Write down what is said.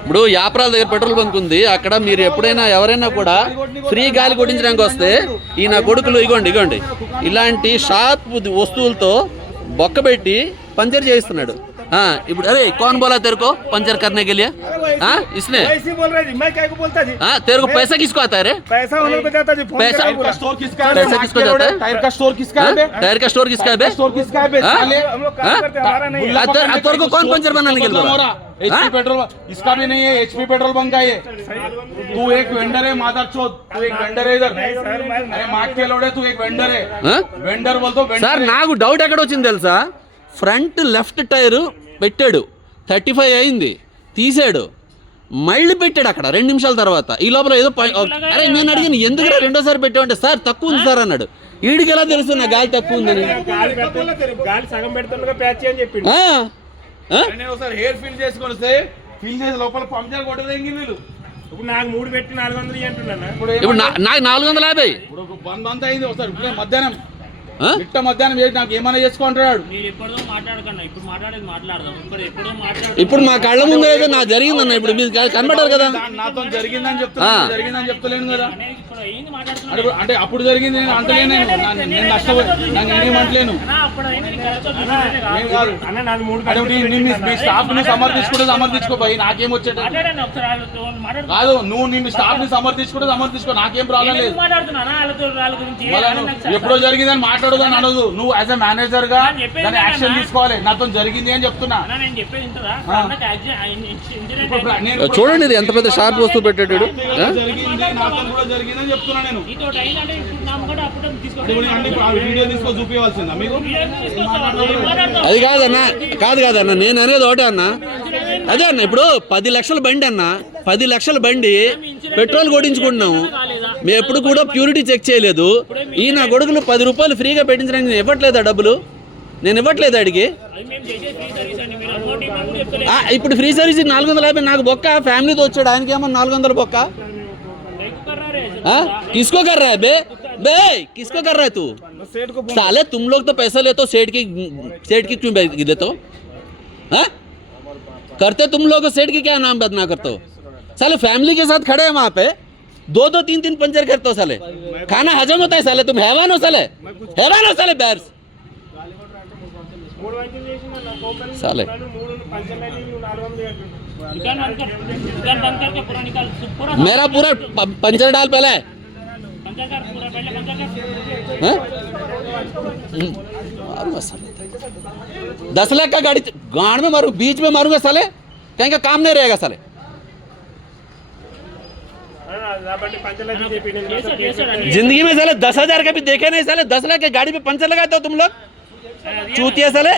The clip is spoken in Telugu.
ఇప్పుడు యాప్రాల దగ్గర పెట్రోల్ బంక్ ఉంది, అక్కడ మీరు ఎప్పుడైనా ఎవరైనా కూడా ఫ్రీ గాలి కొట్టించడానికి వస్తే ఈ నా కొడుకులు ఇగోండి ఇలాంటి షార్ప్ వస్తువులతో బొక్కబెట్టి పంచర్ చేయిస్తున్నాడు। हाँ इप्पुडु अरे कौन बोला तेरे को पंचर करने के लिए? हाँ इसने ऐसे बोल रहा है, मैं क्या को बोलता जी? हाँ तेरे को पैसा किसको आता है रे? पैसा उन्हें को जाता जी। पैसा स्टोर किसका है? पैसा किसको जाता है? टायर का स्टोर किसका है? टायर का स्टोर किसका है? स्टोर किसका है? हम लोग काम करते हैं, हमारा नहीं है। तेरे को कौन पंचर बनाने के लिए बोल रहा? एचपी पेट्रोल इसका भी नहीं है, एचपी पेट्रोल बंक का ये। तू एक वेंडर है मादरचोद, तू एक वेंडर है इधर। अरे मार्क के लोड़े तू एक वेंडर है, वेंडर बोल तो సార్ నాకు డౌట్ ఎక్కడ వచ్చింది తెలుసా? ఫ్రంట్ లెఫ్ట్ టైర్ పెట్టాడు, 35 అయింది, తీసాడు, మళ్ళీ పెట్టాడు అక్కడ 2 నిమిషాల తర్వాత। ఈ లోపల ఏదో అరే నేను అడిగాను ఎందుకు రెండోసారి పెట్టామంటే సార్ తక్కువ ఉంది సార్ అన్నాడు। వీడికి ఎలా తెలుసు నా గాలి తక్కువ ఉందని? గాలి సగం పెడుతుండగా ప్యాచ్ అని చెప్పిండు। ఒకసారి హెయిర్ ఫిల్ చేసుకొని వస్తే ఫిల్ చేసి లోపల పంచర్ కొట్టదేంగి వీళ్ళు। ఇప్పుడు నాకు 3 పెట్టి 400 అంటున్నాను। ఇప్పుడు నాకు 450। ఇప్పుడు 1 మంత్ అయింది। ఒకసారి ఇప్పుడే మధ్యాహ్నం ఇట్ట మధ్యాహ్నం చేసి నాకు ఏమైనా చేసుకుంటున్నాడు। ఇప్పుడు మా కళ్ళ ముందు ఏదో నాకు జరిగిందన్న, ఇప్పుడు మీరు కనబడ్డారు కదా, నాతో జరిగిందని చెప్తున్నా, జరిగిందని చెప్తలేను కదా। అంటే అప్పుడు జరిగింది నేను అంటలేను, నేను నష్టపోయి నాకు నేనేమంటలేను మీ స్టాఫ్ ని సమర్థించుకోపోయి నాకేం వచ్చేట కాదు, నువ్వు నీ స్టాఫ్ ని సమర్థించుకో నాకేం ప్రాబ్లం లేదు। ఎప్పుడో జరిగిందని మాట్లాడదని అనదు, నువ్వు యాజ్ ఎ మేనేజర్ గా దాన్ని యాక్షన్ తీసుకోవాలి। నాతో జరిగింది అని చెప్తున్నా। చూడండి ఇది ఎంత పెద్ద షార్ప్ వస్తువు పెట్టాడు। జరిగింది నాతో కూడా జరిగిందని చెప్తున్నా నేను। అది కాదన్న నేను అనేది ఒకటే అన్న, అదే అన్న ఇప్పుడు 10 లక్షల బండి అన్న, 10 లక్షల బండి పెట్రోల్ కొట్టించుకుంటున్నాము, మేము ఎప్పుడు కూడా ప్యూరిటీ చెక్ చేయలేదు। ఈ నా కొడుకులు 10 రూపాయలు ఫ్రీగా పెట్టించడానికి నేను ఇవ్వట్లేదా డబ్బులు? నేను ఇవ్వట్లేదు అడిగి। ఇప్పుడు ఫ్రీ సర్వీస్ 450 నాకు బొక్క, ఫ్యామిలీతో వచ్చాడు ఆయనకి ఏమో 400 బొక్క। किसको कर रहा है बे किसको कर रहा है तू? साले तुम लोग तो पैसा लेते हो, सेठ की क्यों देते हो? करते तुम लोग सेठ की क्या नाम बदनाम करते हो? साले फैमिली के साथ खड़े हैं वहां पे, 2-2 3-3 पंचर करते हो साले। खाना हजम होता है साले, तुम हैवान हो साले, हैवान हो साले बैर्स साले। मेरा पूरा पंचर डाल पहले। 10 लाख का गाड़ी गाड़ में मारू, बीच में मारूंगा साले, कहीं का काम नहीं रहेगा साले। जिंदगी में साले 10,000 का भी देखे नहीं साले, 10 लाख की गाड़ी पे पंचर लगाते हो तुम लोग, चूतिया साले।